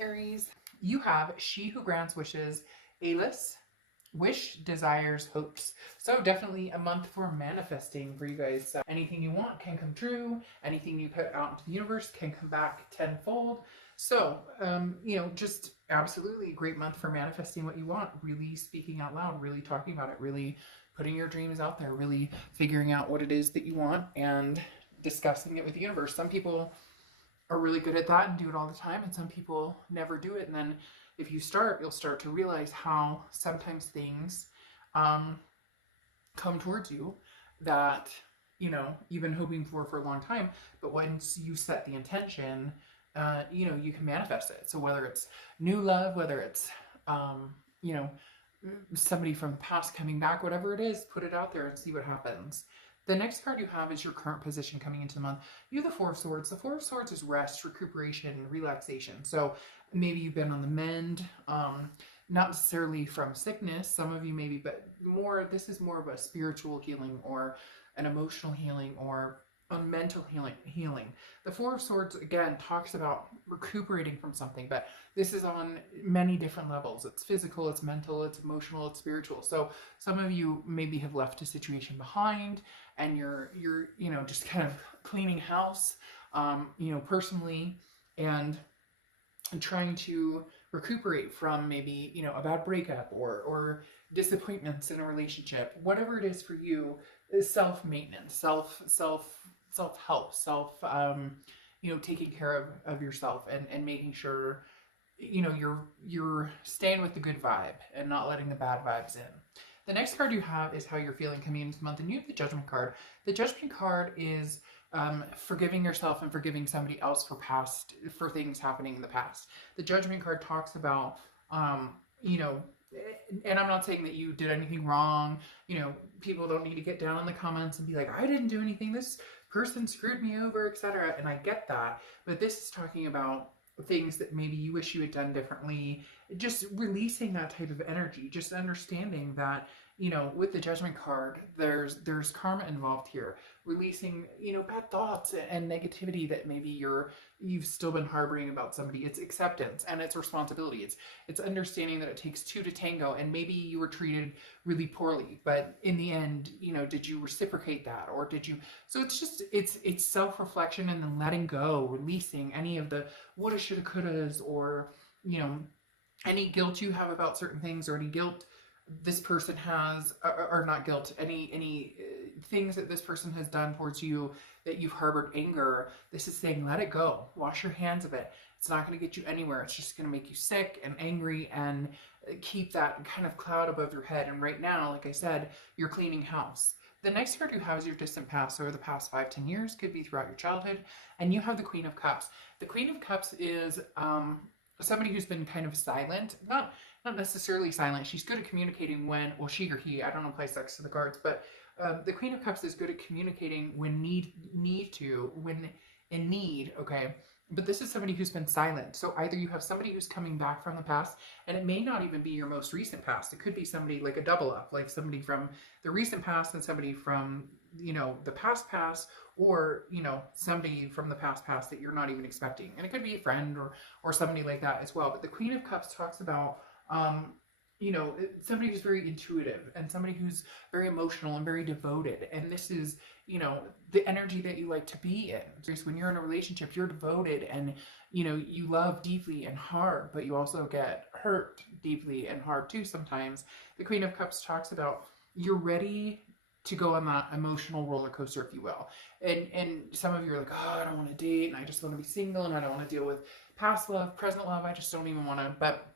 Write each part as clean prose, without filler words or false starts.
Aries. You have she who grants wishes, Alice, wish, desires, hopes. So definitely a month for manifesting for you guys. So anything you want can come true. Anything you put out into the universe can come back tenfold. So, just absolutely a great month for manifesting what you want, really speaking out loud, really talking about it, really putting your dreams out there, really figuring out what it is that you want and discussing it with the universe. Some people are really good at that and do it all the time, and some people never do it. And then if you start, you'll start to realize how sometimes things come towards you that you've been hoping for a long time. But once you set the intention, you can manifest it. So whether it's new love, whether it's you know somebody from the past coming back, whatever it is, put it out there and see what happens. The next card you have is your current position coming into the month. You have the Four of Swords. The Four of Swords is rest, recuperation, relaxation. So maybe you've been on the mend, not necessarily from sickness. Some of you maybe, but this is more of a spiritual healing or an emotional healing or a mental healing. The Four of Swords, again, talks about recuperating from something, but this is on many different levels. It's physical, it's mental, it's emotional, it's spiritual. So some of you maybe have left a situation behind and you're just kind of cleaning house, personally, and trying to recuperate from maybe, a bad breakup or disappointments in a relationship. Whatever it is for you is self-maintenance, self-help, taking care of yourself and making sure, you're staying with the good vibe and not letting the bad vibes in. The next card you have is how you're feeling coming into the month, and you have the Judgment card. The Judgment card is forgiving yourself and forgiving somebody else for things happening in the past. The Judgment card talks about, and I'm not saying that you did anything wrong. People don't need to get down in the comments and be like, I didn't do anything, this person screwed me over, etc. And I get that, but this is talking about things that maybe you wish you had done differently. Just releasing that type of energy, just understanding that, with the Judgment card, there's karma involved here. Releasing, bad thoughts and negativity that maybe you've still been harboring about somebody. It's acceptance and it's responsibility. It's understanding that it takes two to tango, and maybe you were treated really poorly, but in the end, did you reciprocate that, or did you? So it's self-reflection and then letting go, releasing any of the woulda, shoulda, couldas, or any guilt you have about certain things, or any guilt this person has, or not guilt, any things that this person has done towards you that you've harbored anger. This is saying, let it go, wash your hands of it. It's not going to get you anywhere. It's just going to make you sick and angry and keep that kind of cloud above your head. And right now, like I said, you're cleaning house. The next card you have is your distant past, so the past 5-10 years, could be throughout your childhood. And you have the Queen of Cups. The Queen of Cups is somebody who's been kind of silent, not necessarily silent. She's good at communicating when, well, she or he, I don't know, place next to the cards, but the Queen of Cups is good at communicating when when in need, okay? But this is somebody who's been silent. So either you have somebody who's coming back from the past, and it may not even be your most recent past. It could be somebody like a double up, like somebody from the recent past and somebody from, the past, or, somebody from the past that you're not even expecting. And it could be a friend or somebody like that as well. But the Queen of Cups talks about, somebody who's very intuitive and somebody who's very emotional and very devoted. And this is, the energy that you like to be in. Because when you're in a relationship, you're devoted and, you love deeply and hard, but you also get hurt deeply and hard too sometimes. The Queen of Cups talks about you're ready to go on that emotional roller coaster, if you will. And some of you are like, oh, I don't want to date, and I just want to be single, and I don't want to deal with past love, present love, I just don't even want to. But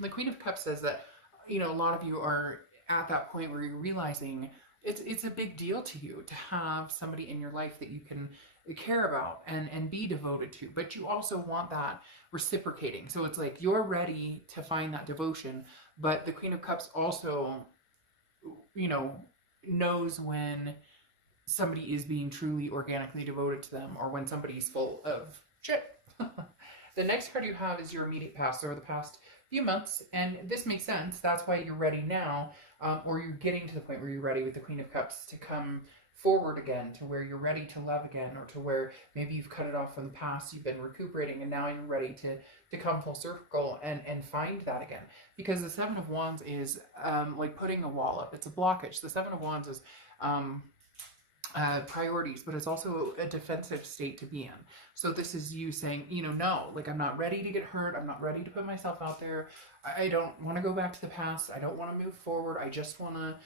the Queen of Cups says that, a lot of you are at that point where you're realizing it's a big deal to you to have somebody in your life that you can care about and be devoted to, but you also want that reciprocating. So it's like you're ready to find that devotion, but the Queen of Cups also, knows when somebody is being truly organically devoted to them or when somebody's full of shit. The next card you have is your immediate past, or the past few months, and this makes sense. That's why you're ready now, or you're getting to the point where you're ready with the Queen of Cups to come forward again, to where you're ready to love again, or to where maybe you've cut it off from the past, you've been recuperating, and now you're ready to come full circle and find that again. Because the Seven of Wands is like putting a wall up. It's a blockage. The Seven of Wands is um, priorities, but it's also a defensive state to be in. So this is you saying, no, like, I'm not ready to get hurt. I'm not ready to put myself out there. I don't want to go back to the past. I don't want to move forward. I just want to,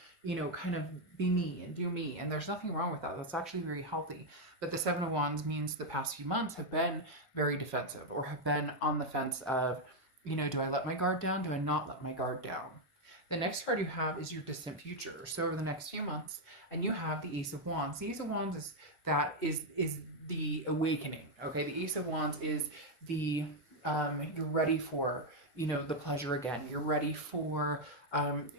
kind of be me and do me. And there's nothing wrong with that. That's actually very healthy. But the Seven of Wands means the past few months have been very defensive, or have been on the fence of, do I let my guard down? Do I not let my guard down? The next card you have is your distant future. So over the next few months, and you have the Ace of Wands. The Ace of Wands is the awakening. Okay, the Ace of Wands is the you're ready for the pleasure again. You're ready for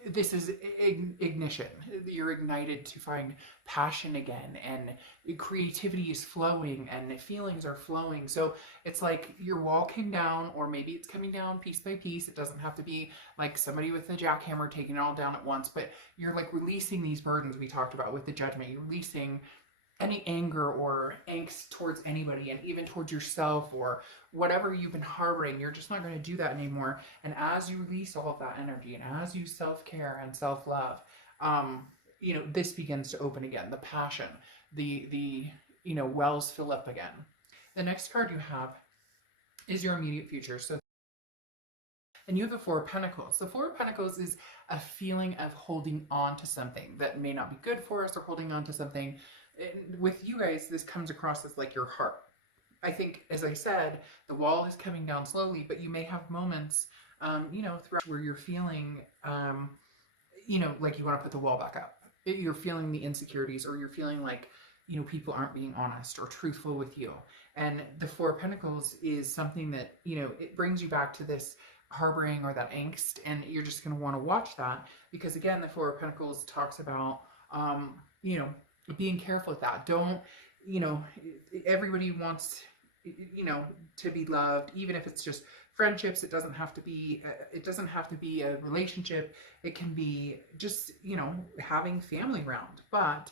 this is ignition. You're ignited to find passion again, and creativity is flowing, and feelings are flowing. So it's like your wall came down, or maybe it's coming down piece by piece. It doesn't have to be like somebody with a jackhammer taking it all down at once, but you're like releasing these burdens we talked about with the Judgment. You're releasing any anger or angst towards anybody, and even towards yourself, or whatever you've been harboring. You're just not going to do that anymore. And as you release all of that energy, and as you self-care and self-love, this begins to open again. The passion, the wells fill up again. The next card you have is your immediate future. So, and you have the Four of Pentacles. The Four of Pentacles is a feeling of holding on to something that may not be good for us, or holding on to something. With you guys, this comes across as like your heart. I think, as I said, the wall is coming down slowly, but you may have moments, throughout where you're feeling, like you want to put the wall back up. You're feeling the insecurities, or you're feeling like, people aren't being honest or truthful with you. And the Four of Pentacles is something that, it brings you back to this harboring or that angst, and you're just going to want to watch that, because again, the Four of Pentacles talks about, being careful with that. Don't, everybody wants, to be loved, even if it's just friendships. It doesn't have to be a relationship. It can be just, having family around. But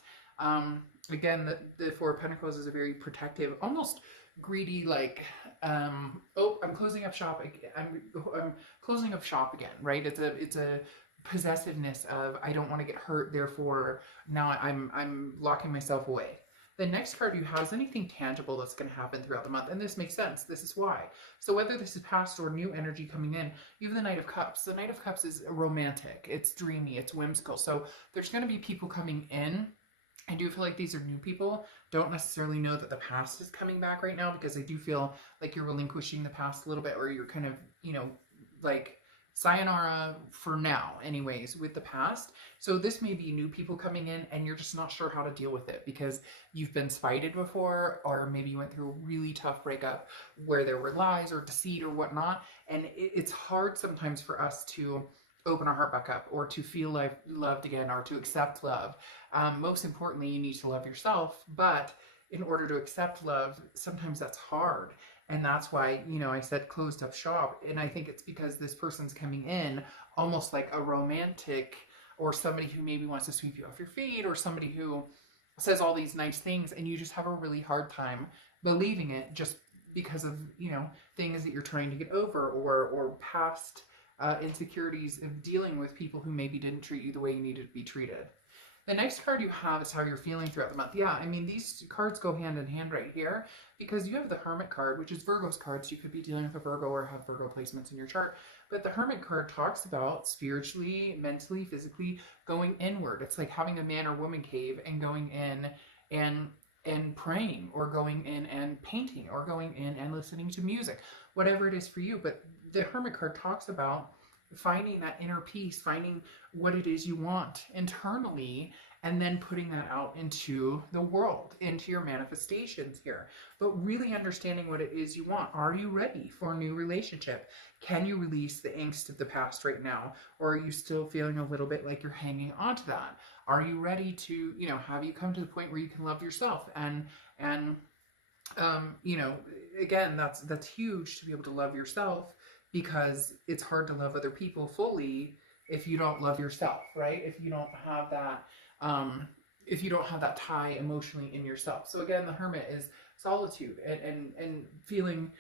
again, the Four of Pentacles is a very protective, almost greedy, like, I'm closing up shop. I'm closing up shop again, right? It's a possessiveness of, I don't want to get hurt, therefore now I'm locking myself away. The next card you have is anything tangible that's going to happen throughout the month, and this makes sense. This is why. So whether this is past or new energy coming in, you have the Knight of Cups. The Knight of Cups is romantic, it's dreamy, it's whimsical. So there's going to be people coming in. I do feel like these are new people. Don't necessarily know that the past is coming back right now, because I do feel like you're relinquishing the past a little bit, or you're kind of, like, sayonara for now anyways with the past. So this may be new people coming in, and you're just not sure how to deal with it, because you've been spited before, or maybe you went through a really tough breakup where there were lies or deceit or whatnot, and it's hard sometimes for us to open our heart back up, or to feel like loved again, or to accept love. Most importantly, you need to love yourself, but in order to accept love, sometimes that's hard. And that's why, I said closed up shop. And I think it's because this person's coming in almost like a romantic, or somebody who maybe wants to sweep you off your feet, or somebody who says all these nice things, and you just have a really hard time believing it, just because of, things that you're trying to get over, or past insecurities of dealing with people who maybe didn't treat you the way you needed to be treated. The next card you have is how you're feeling throughout the month. Yeah, I mean, these cards go hand in hand right here, because you have the Hermit card, which is Virgo's card. So you could be dealing with a Virgo, or have Virgo placements in your chart. But the Hermit card talks about spiritually, mentally, physically going inward. It's like having a man or woman cave, and going in and praying, or going in and painting, or going in and listening to music, whatever it is for you. But the Hermit card talks about finding that inner peace, finding what it is you want internally, and then putting that out into the world, into your manifestations here. But really understanding what it is you want. Are you ready for a new relationship? Can you release the angst of the past right now? Or are you still feeling a little bit like you're hanging on to that? Are you ready to, have you come to the point where you can love yourself? And again, that's huge, to be able to love yourself, because it's hard to love other people fully if you don't love yourself, right? If you don't have that, if you don't have that tie emotionally in yourself. So again, the Hermit is solitude and feeling,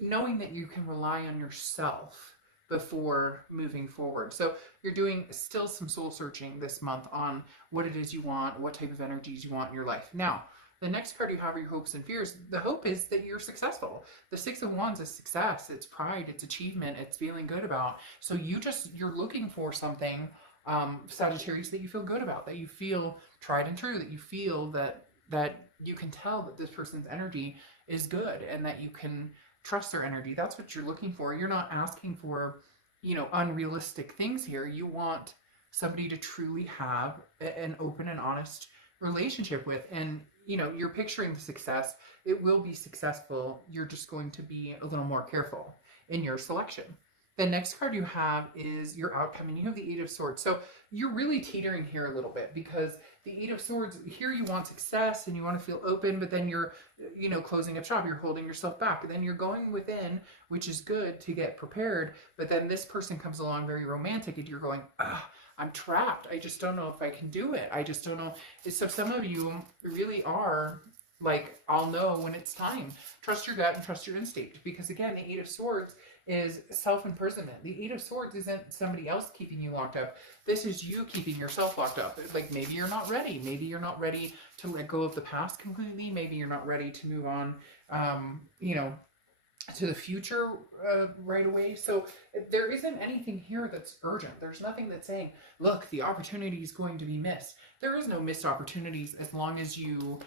knowing that you can rely on yourself before moving forward. So you're doing still some soul searching this month on what it is you want, what type of energies you want in your life. Now, the next card you have are your hopes and fears. The hope is that you're successful. The Six of Wands is success, it's pride, it's achievement, it's feeling good about. So you're looking for something, Sagittarius, that you feel good about, that you feel tried and true, that you feel that you can tell that this person's energy is good and that you can trust their energy. That's what you're looking for. You're not asking for, unrealistic things here. You want somebody to truly have an open and honest relationship with. And, you're picturing the success. It will be successful. You're just going to be a little more careful in your selection. The next card you have is your outcome, and you have the Eight of Swords. So you're really teetering here a little bit, because the Eight of Swords, here you want success and you want to feel open, but then you're, closing up shop, you're holding yourself back. But then you're going within, which is good to get prepared. But then this person comes along very romantic and you're going, I'm trapped. I just don't know if I can do it. I just don't know. So some of you really are like, I'll know when it's time. Trust your gut and trust your instinct. Because again, the Eight of Swords is self-imprisonment. The Eight of Swords isn't somebody else keeping you locked up. This is you keeping yourself locked up. Like, maybe you're not ready. Maybe you're not ready to let go of the past completely. Maybe you're not ready to move on, to the future right away. So there isn't anything here that's urgent. There's nothing that's saying, look, the opportunity is going to be missed. There is no missed opportunities as long as you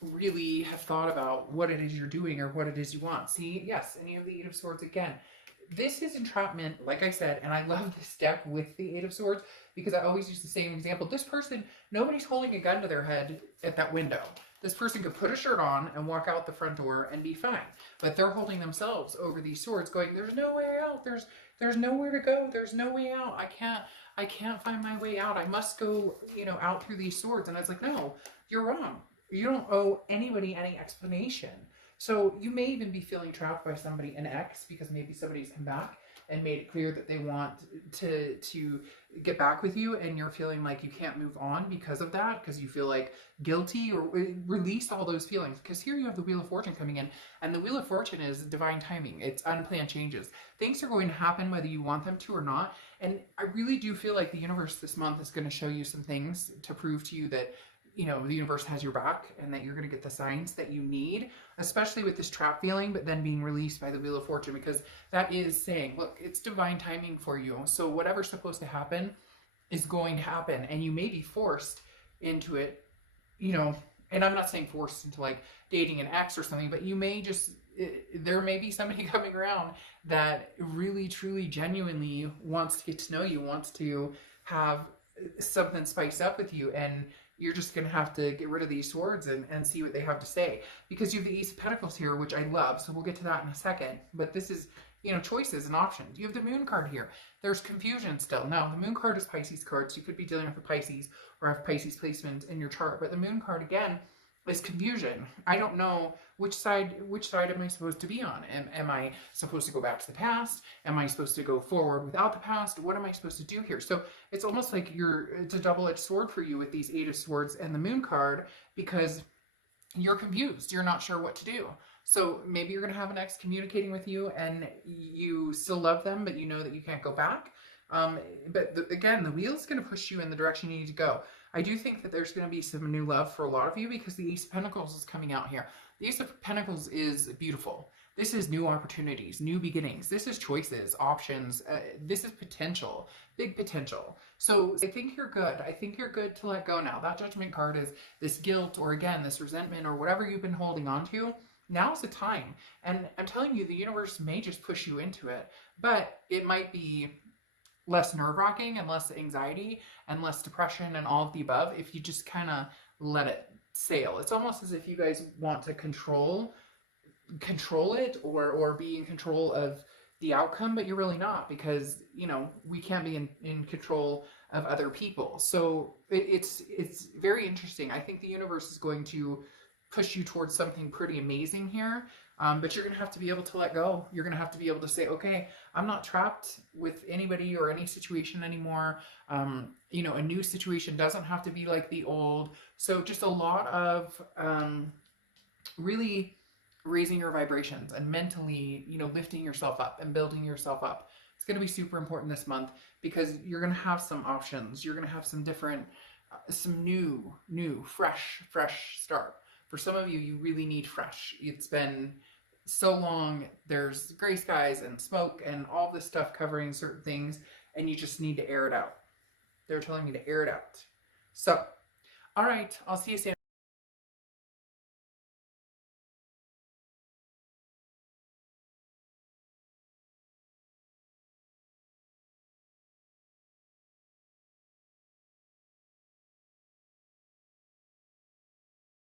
really have thought about what it is you're doing or what it is you want. See, yes, and you have the Eight of Swords again. This is entrapment, like I said, and I love this deck with the Eight of Swords because I always use the same example. This person, nobody's holding a gun to their head at that window. This person could put a shirt on and walk out the front door and be fine. But they're holding themselves over these swords going, there's no way out. There's nowhere to go. There's no way out. I can't find my way out. I must go, out through these swords. And I was like, no, you're wrong. You don't owe anybody any explanation. So you may even be feeling trapped by somebody, an ex, because maybe somebody's come back and made it clear that they want to get back with you, and you're feeling like you can't move on because of that, because you feel like guilty, or release all those feelings. Because here you have the Wheel of Fortune coming in, and the Wheel of Fortune is divine timing. It's unplanned changes. Things are going to happen whether you want them to or not. And I really do feel like the universe this month is going to show you some things to prove to you that the universe has your back and that you're going to get the signs that you need, especially with this trap feeling, but then being released by the Wheel of Fortune, because that is saying, look, it's divine timing for you. So whatever's supposed to happen is going to happen, and you may be forced into it, and I'm not saying forced into like dating an ex or something, but you may just, there may be somebody coming around that really, truly, genuinely wants to get to know you, wants to have something spiced up with you, and you're just going to have to get rid of these swords and see what they have to say. Because you have the Ace of Pentacles here, which I love, so we'll get to that in a second. But this is, choices and options. You have the Moon card here. There's confusion still. Now, the Moon card is Pisces card, so you could be dealing with a Pisces or have Pisces placement in your chart. But the Moon card, again, is confusion. I don't know which side am I supposed to be on. Am I supposed to go back to the past? Am I supposed to go forward without the past? What am I supposed to do here? So it's almost like it's a double-edged sword for you with these Eight of Swords and the Moon card, because you're confused. You're not sure what to do. So maybe you're going to have an ex communicating with you and you still love them, but you know that you can't go back. Again, the wheel is going to push you in the direction you need to go. I do think that there's going to be some new love for a lot of you, because the Ace of Pentacles is coming out here. The Ace of Pentacles is beautiful. This is new opportunities, new beginnings. This is choices, options. This is potential, big potential. So I think you're good. I think you're good to let go now. That Judgment card is this guilt, or again, this resentment, or whatever you've been holding on to. Now's the time. And I'm telling you, the universe may just push you into it, but it might be less nerve-wracking and less anxiety and less depression and all of the above if you just kind of let it sail. It's almost as if you guys want to control it, or be in control of the outcome, but you're really not, because we can't be in control of other people. So it's very interesting. I think the universe is going to push you towards something pretty amazing here. But you're going to have to be able to let go. You're going to have to be able to say, okay, I'm not trapped with anybody or any situation anymore. You know, a new situation doesn't have to be like the old. So just a lot of really raising your vibrations and mentally, you know, lifting yourself up and building yourself up. It's going to be super important this month because you're going to have some options. You're going to have some different, some new, fresh start. For some of you, you really need fresh. It's been so long. There's gray skies and smoke and all this stuff covering certain things, and you just need to air it out. They're telling me to air it out. So, all right, I'll see you soon.